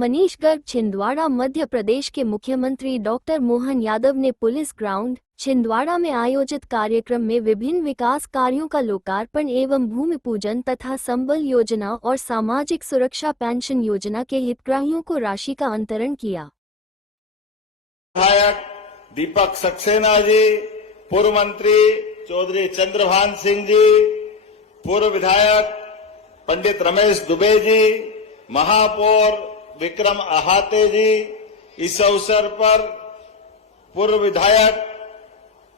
मनीष गर्ग छिंदवाड़ा। मध्य प्रदेश के मुख्यमंत्री डॉक्टर मोहन यादव ने पुलिस ग्राउंड छिंदवाड़ा में आयोजित कार्यक्रम में विभिन्न विकास कार्यों का लोकार्पण एवं भूमि पूजन तथा संबल योजना और सामाजिक सुरक्षा पेंशन योजना के हितग्राहियों को राशि का अंतरण किया। विधायक दीपक सक्सेना जी, पूर्व मंत्री चौधरी चंद्रभान सिंह जी, पूर्व विधायक पंडित रमेश दुबे जी, महापौर विक्रम अहाते जी, इस अवसर पर पूर्व विधायक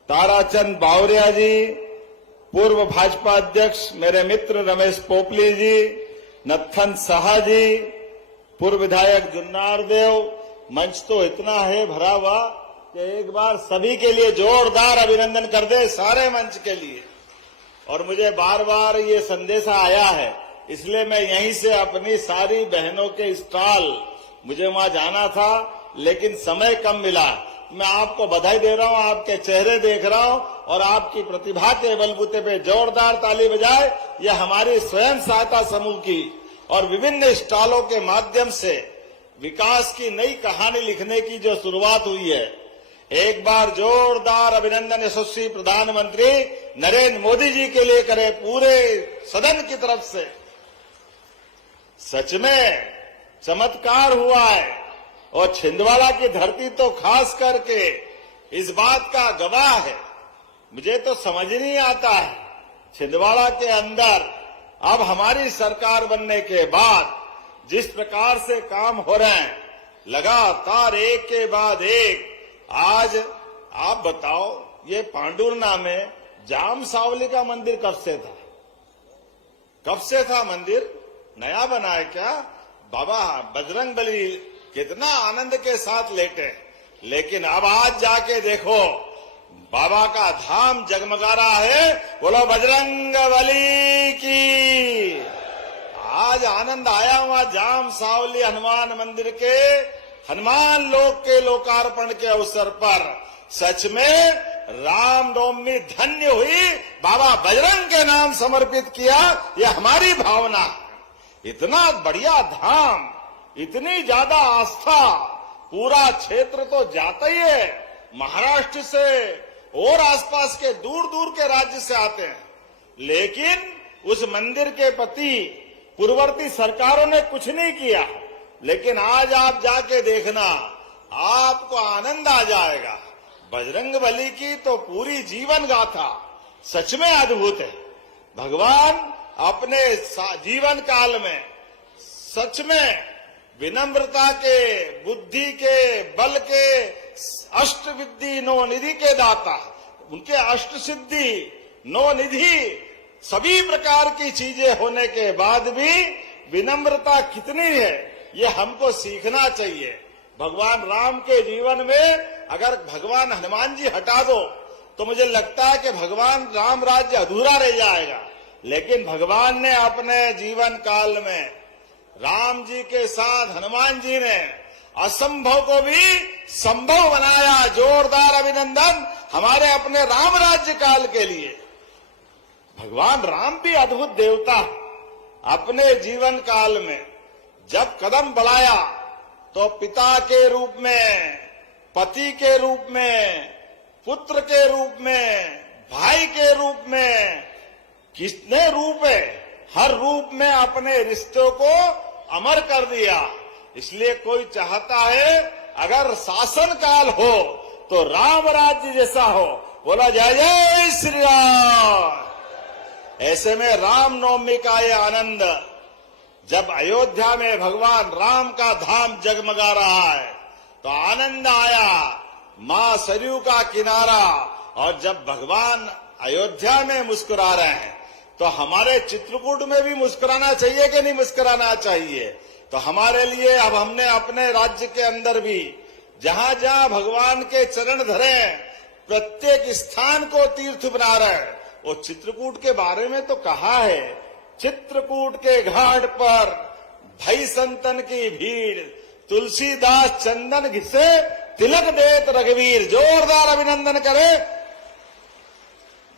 ताराचंद बावरिया जी, पूर्व भाजपा अध्यक्ष मेरे मित्र रमेश पोपली जी, नत्थन साहा जी, पूर्व विधायक जुन्नार देव। मंच तो इतना है भरा हुआ कि एक बार सभी के लिए जोरदार अभिनंदन कर दे, सारे मंच के लिए। और मुझे बार बार ये संदेशा आया है, इसलिए मैं यहीं से अपनी सारी बहनों के स्टॉल, मुझे वहां जाना था लेकिन समय कम मिला। मैं आपको बधाई दे रहा हूं, आपके चेहरे देख रहा हूं और आपकी प्रतिभा के बलबूते पे जोरदार ताली बजाए। यह हमारी स्वयं सहायता समूह की और विभिन्न स्टॉलों के माध्यम से विकास की नई कहानी लिखने की जो शुरुआत हुई है, एक बार जोरदार अभिनंदन यशस्वी प्रधानमंत्री नरेंद्र मोदी जी के लिए करें पूरे सदन की तरफ से। सच में चमत्कार हुआ है और छिंदवाड़ा की धरती तो खास करके इस बात का गवाह है। मुझे तो समझ नहीं आता है, छिंदवाड़ा के अंदर अब हमारी सरकार बनने के बाद जिस प्रकार से काम हो रहे हैं, लगातार एक के बाद एक। आज आप बताओ, ये पांडुरना में जाम सावली का मंदिर कब से था? कब से था मंदिर? नया बना है क्या? बाबा बजरंगबली कितना आनंद के साथ लेटे, लेकिन अब आज जाके देखो बाबा का धाम जगमगा रहा है। बोलो बजरंगबली की। आज आनंद आया हुआ जाम सावली हनुमान मंदिर के हनुमान लोक के लोकार्पण के अवसर पर। सच में रामनवमी धन्य हुई, बाबा बजरंग के नाम समर्पित किया, यह हमारी भावना है। इतना बढ़िया धाम, इतनी ज्यादा आस्था, पूरा क्षेत्र तो जाता ही है। महाराष्ट्र से और आसपास के दूर दूर के राज्य से आते हैं, लेकिन उस मंदिर के प्रति पूर्ववर्ती सरकारों ने कुछ नहीं किया। लेकिन आज आप जाके देखना, आपको आनंद आ जाएगा। बजरंगबली की तो पूरी जीवन गाथा सच में अद्भुत है। भगवान अपने जीवन काल में सच में विनम्रता के, बुद्धि के, बल के, अष्ट विद्धि नौ निधि के दाता। उनके अष्ट सिद्धि नौ निधि सभी प्रकार की चीजें होने के बाद भी विनम्रता कितनी है, ये हमको सीखना चाहिए। भगवान राम के जीवन में अगर भगवान हनुमान जी हटा दो तो मुझे लगता है कि भगवान राम राज्य अधूरा रह जाएगा। लेकिन भगवान ने अपने जीवन काल में राम जी के साथ हनुमान जी ने असंभव को भी संभव बनाया। जोरदार अभिनंदन हमारे अपने राम राज्य काल के लिए। भगवान राम भी अद्भुत देवता। अपने जीवन काल में जब कदम बढ़ाया तो पिता के रूप में, पति के रूप में, पुत्र के रूप में, भाई के रूप में, कितने रूप है, हर रूप में अपने रिश्तों को अमर कर दिया। इसलिए कोई चाहता है अगर शासन काल हो तो राम राज्य जैसा हो। बोला जय जय श्री राम। ऐसे में रामनवमी का ये आनंद, जब अयोध्या में भगवान राम का धाम जगमगा रहा है तो आनंद आया। मां सरयू का किनारा, और जब भगवान अयोध्या में मुस्कुरा रहे हैं तो हमारे चित्रकूट में भी मुस्कुराना चाहिए कि नहीं मुस्कुराना चाहिए? तो हमारे लिए अब हमने अपने राज्य के अंदर भी जहां जहां भगवान के चरण धरे, प्रत्येक स्थान को तीर्थ बना रहे हैं। वो चित्रकूट के बारे में तो कहा है, चित्रकूट के घाट पर भई संतन की भीड़, तुलसीदास चंदन घिसे तिलक देत रघुवीर। जोरदार अभिनंदन करे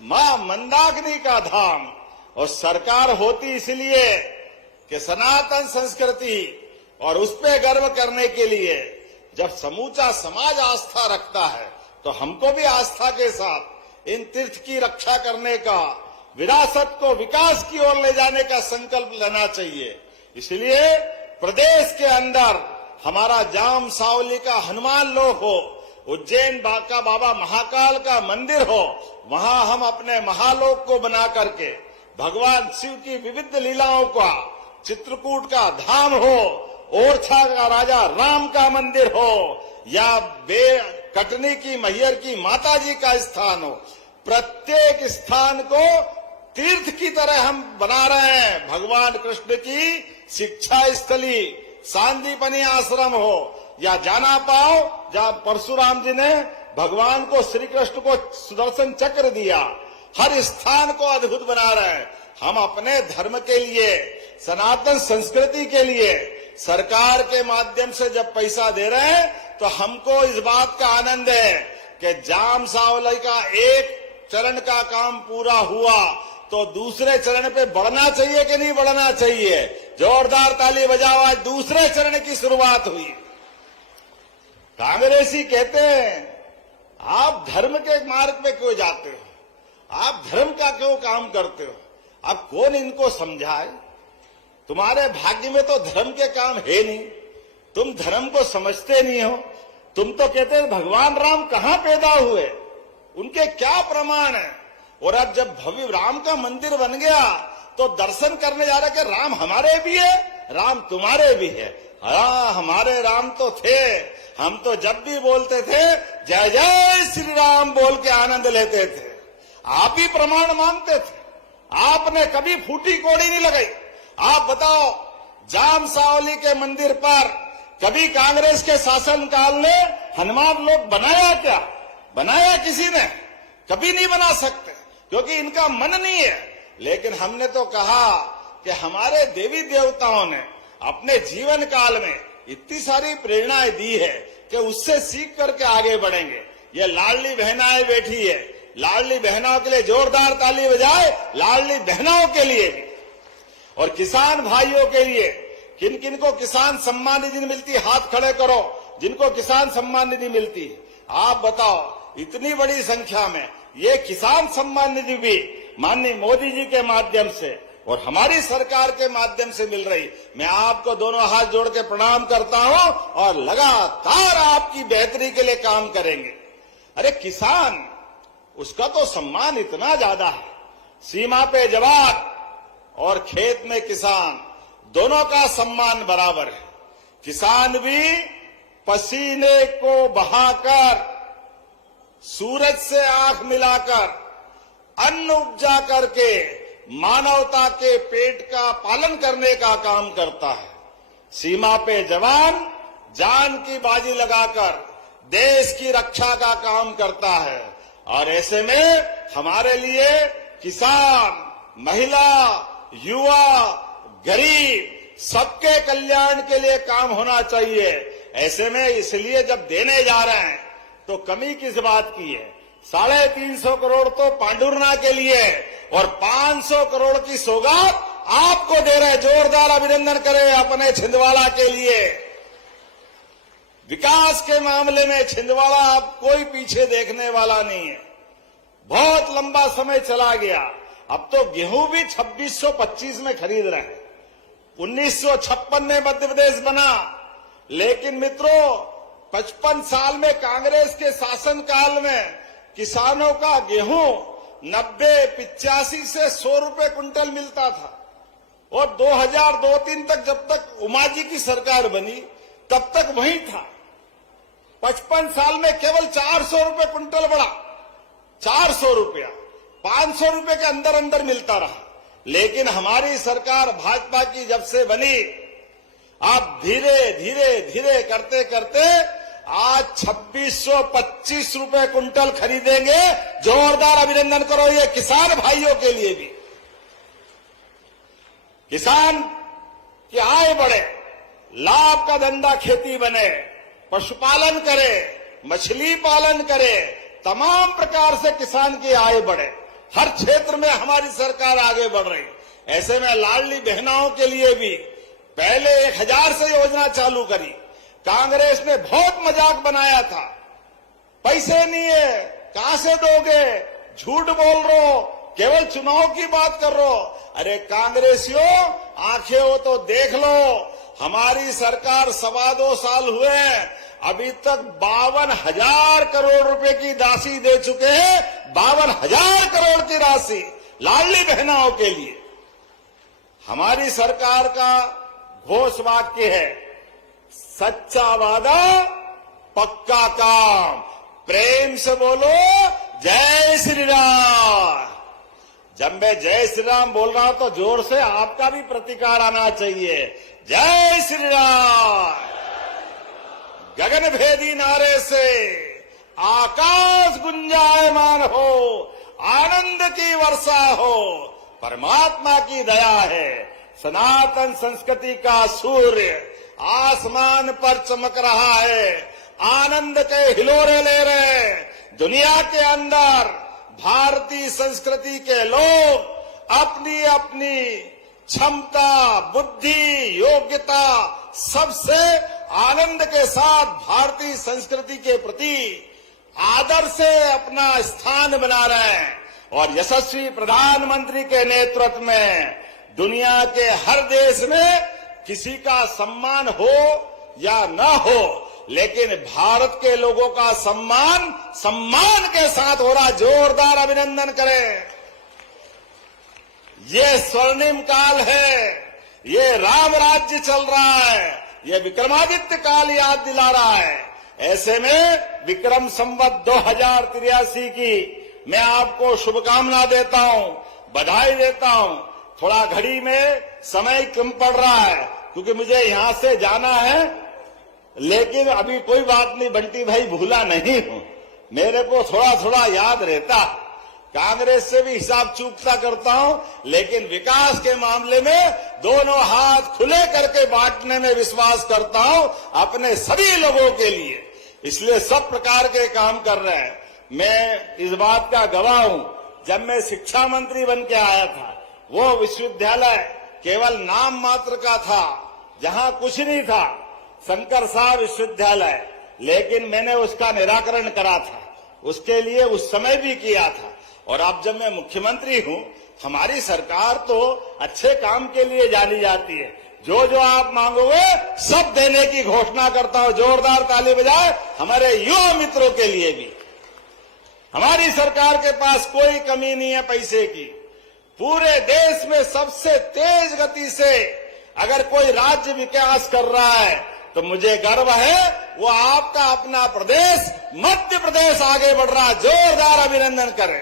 मां मंदाकिनी का धाम। और सरकार होती इसलिए कि सनातन संस्कृति और उस पे गर्व करने के लिए जब समूचा समाज आस्था रखता है तो हमको भी आस्था के साथ इन तीर्थ की रक्षा करने का, विरासत को विकास की ओर ले जाने का संकल्प लेना चाहिए। इसलिए प्रदेश के अंदर हमारा जाम सावली का हनुमान लोक हो, उज्जैन का बाबा महाकाल का मंदिर हो, वहां हम अपने महालोक को बना करके भगवान शिव की विविध लीलाओं का, चित्रकूट का धाम हो, ओरछा का राजा राम का मंदिर हो, या कटनी की मैहर की माता जी का स्थान हो, प्रत्येक स्थान को तीर्थ की तरह हम बना रहे हैं। भगवान कृष्ण की शिक्षा स्थली सांदीपनी आश्रम हो, या जाना पाओ जहां परशुराम जी ने भगवान को, श्री कृष्ण को सुदर्शन चक्र दिया, हर स्थान को अद्भुत बना रहे हैं। हम अपने धर्म के लिए, सनातन संस्कृति के लिए सरकार के माध्यम से जब पैसा दे रहे हैं तो हमको इस बात का आनंद है कि जाम सावली का एक चरण का काम पूरा हुआ तो दूसरे चरण पे बढ़ना चाहिए कि नहीं बढ़ना चाहिए? जोरदार ताली बजाओ, आज दूसरे चरण की शुरुआत हुई। कांग्रेसी कहते हैं आप धर्म के मार्ग पे क्यों जाते हो, आप धर्म का क्यों काम करते हो? अब कौन इनको समझाए? तुम्हारे भाग्य में तो धर्म के काम है नहीं, तुम धर्म को समझते नहीं हो। तुम तो कहते हैं भगवान राम कहां पैदा हुए, उनके क्या प्रमाण है? और अब जब भव्य राम का मंदिर बन गया तो दर्शन करने जा रहे कि राम हमारे भी है, राम तुम्हारे भी है। हाँ, हमारे राम तो थे, हम तो जब भी बोलते थे जय जय श्री राम बोल के आनंद लेते थे। आप ही प्रमाण मांगते थे, आपने कभी फूटी कोड़ी नहीं लगाई। आप बताओ, जाम सावली के मंदिर पर कभी कांग्रेस के शासनकाल ने हनुमान लोक बनाया क्या? बनाया किसी ने? कभी नहीं बना सकते, क्योंकि इनका मन नहीं है। लेकिन हमने तो कहा कि हमारे देवी देवताओं ने अपने जीवन काल में इतनी सारी प्रेरणाएं दी है कि उससे सीख करके आगे बढ़ेंगे। ये लाडली बहनाएं बैठी है, लाडली बहनों के लिए जोरदार ताली बजाए, लाडली बहनों के लिए भी। और किसान भाइयों के लिए, किन किन को किसान सम्मान निधि मिलती है, हाथ खड़े करो जिनको किसान सम्मान निधि मिलती है। आप बताओ, इतनी बड़ी संख्या में ये किसान सम्मान निधि भी माननीय मोदी जी के माध्यम से और हमारी सरकार के माध्यम से मिल रही। मैं आपको दोनों हाथ जोड़ के प्रणाम करता हूं और लगातार आपकी बेहतरी के लिए काम करेंगे। अरे किसान, उसका तो सम्मान इतना ज्यादा है, सीमा पे जवान और खेत में किसान, दोनों का सम्मान बराबर है। किसान भी पसीने को बहाकर, सूरज से आंख मिलाकर अन्न उपजा करके मानवता के पेट का पालन करने का काम करता है। सीमा पे जवान जान की बाजी लगाकर देश की रक्षा का काम करता है। और ऐसे में हमारे लिए किसान, महिला, युवा, गरीब, सबके कल्याण के लिए काम होना चाहिए। ऐसे में इसलिए जब देने जा रहे हैं तो कमी किस बात की है? 350 करोड़ तो पांडुरना के लिए और 500 करोड़ की सौगात आपको दे रहे। जोरदार अभिनंदन करें अपने छिंदवाड़ा के लिए। विकास के मामले में छिंदवाड़ा अब कोई पीछे देखने वाला नहीं है। बहुत लंबा समय चला गया, अब तो गेहूं भी 2625 में खरीद रहे हैं। 1956 में मध्य प्रदेश बना, लेकिन मित्रों 55 साल में कांग्रेस के शासनकाल में किसानों का गेहूं 90-85 से 100 रुपए क्विंटल मिलता था। और 2002-03 तक, जब तक उमा जी की सरकार बनी तब तक वही था। 55 साल में केवल 400 रुपए क्विंटल बढ़ा, 400 रुपया, 500 रुपए के अंदर अंदर मिलता रहा। लेकिन हमारी सरकार भाजपा की जब से बनी, आप धीरे धीरे धीरे करते करते आज 2625 रुपए क्विंटल खरीदेंगे। जोरदार अभिनंदन करो ये किसान भाइयों के लिए भी। किसान की आय बढ़े, लाभ का धंधा खेती बने, पशुपालन करे, मछली पालन करे, तमाम प्रकार से किसान की आय बढ़े। हर क्षेत्र में हमारी सरकार आगे बढ़ रही। ऐसे में लाडली बहनाओं के लिए भी पहले 1000 से योजना चालू करी। कांग्रेस ने बहुत मजाक बनाया था, पैसे नहीं है, कहां से दोगे, झूठ बोल रहे हो, केवल चुनाव की बात कर रहे हो। अरे कांग्रेसियों, आंखें हो तो देख लो, हमारी सरकार 2.25 साल हुए, अभी तक 52,000 करोड़ रुपए की राशि दे चुके हैं। 52,000 करोड़ की राशि लाडली बहनाओं के लिए। हमारी सरकार का घोष वाक्य है, सच्चा वादा पक्का काम। प्रेम से बोलो जय श्री राम। जब मैं जय श्री राम बोल रहा हूं तो जोर से आपका भी प्रतिकार आना चाहिए। जय श्री राम। गगन भेदी नारे से आकाश गुंजायमान हो, आनंद की वर्षा हो, परमात्मा की दया है। सनातन संस्कृति का सूर्य आसमान पर चमक रहा है, आनंद के हिलोरे ले रहे हैं। दुनिया के अंदर भारतीय संस्कृति के लोग अपनी अपनी क्षमता, बुद्धि, योग्यता सबसे आनंद के साथ भारतीय संस्कृति के प्रति आदर से अपना स्थान बना रहे हैं। और यशस्वी प्रधानमंत्री के नेतृत्व में दुनिया के हर देश में किसी का सम्मान हो या न हो, लेकिन भारत के लोगों का सम्मान के साथ हो रहा। जोरदार अभिनंदन करें। ये स्वर्णिम काल है, ये राम राज्य चल रहा है, ये विक्रमादित्य काल याद दिला रहा है। ऐसे में विक्रम संवत 2083 की मैं आपको शुभकामना देता हूं, बधाई देता हूं। थोड़ा घड़ी में समय कम पड़ रहा है क्योंकि मुझे यहां से जाना है, लेकिन अभी कोई बात नहीं, बंटी भाई भूला नहीं हूं, मेरे को थोड़ा थोड़ा याद रहता। कांग्रेस से भी हिसाब चूकता करता हूं, लेकिन विकास के मामले में दोनों हाथ खुले करके बांटने में विश्वास करता हूं अपने सभी लोगों के लिए। इसलिए सब प्रकार के काम कर रहे हैं। मैं इस बात का गवाह हूं, जब मैं शिक्षा मंत्री बन के आया था, वो विश्वविद्यालय केवल नाम मात्र का था, जहां कुछ नहीं था, शंकर साहब विश्वविद्यालय, लेकिन मैंने उसका निराकरण करा था, उसके लिए उस समय भी किया था। और अब जब मैं मुख्यमंत्री हूं, हमारी सरकार तो अच्छे काम के लिए जानी जाती है। जो जो आप मांगोगे सब देने की घोषणा करता हूं। जोरदार ताली बजाए हमारे युवा मित्रों के लिए भी। हमारी सरकार के पास कोई कमी नहीं है पैसे की। पूरे देश में सबसे तेज गति से अगर कोई राज्य विकास कर रहा है तो मुझे गर्व है, वो आपका अपना प्रदेश मध्य प्रदेश आगे बढ़ रहा है। जोरदार अभिनंदन करें।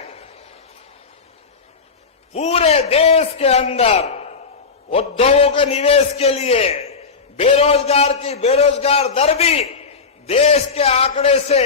पूरे देश के अंदर उद्योगों के निवेश के लिए बेरोजगार की बेरोजगार दर भी देश के आंकड़े से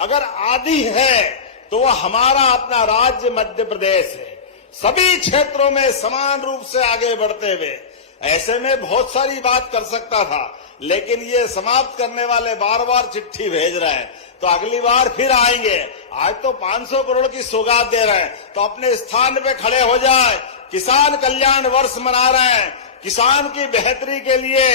अगर आधी है तो वह हमारा अपना राज्य मध्य प्रदेश है, सभी क्षेत्रों में समान रूप से आगे बढ़ते हुए। ऐसे में बहुत सारी बात कर सकता था, लेकिन ये समाप्त करने वाले बार बार चिट्ठी भेज रहे हैं, तो अगली बार फिर आएंगे। आज तो 500 करोड़ की सौगात दे रहे हैं, तो अपने स्थान पे खड़े हो जाए। किसान कल्याण वर्ष मना रहे हैं, किसान की बेहतरी के लिए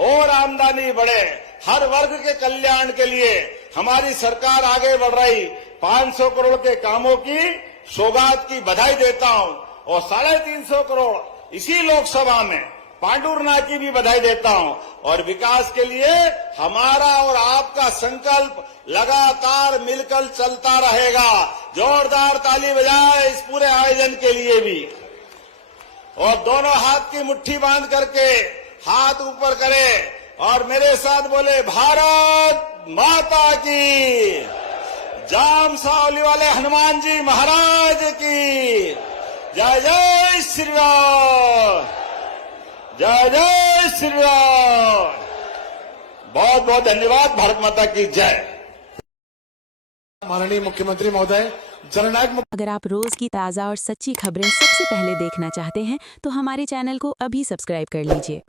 और आमदनी बढ़े, हर वर्ग के कल्याण के लिए हमारी सरकार आगे बढ़ रही। 500 करोड़ के कामों की सौगात की बधाई देता हूं और 350 करोड़ इसी लोकसभा में पांडुरना की भी बधाई देता हूं। और विकास के लिए हमारा और आपका संकल्प लगातार मिलकर चलता रहेगा। जोरदार ताली बजाए इस पूरे आयोजन के लिए भी। और दोनों हाथ की मुट्ठी बांध करके हाथ ऊपर करें और मेरे साथ बोले, भारत माता की, जाम सावली वाले हनुमान जी महाराज की जय। जय श्री राम, जय जय श्री राम। बहुत बहुत धन्यवाद। भारत माता की जय। माननीय मुख्यमंत्री महोदय, जननायक। अगर आप रोज की ताज़ा और सच्ची खबरें सबसे पहले देखना चाहते हैं तो हमारे चैनल को अभी सब्सक्राइब कर लीजिए।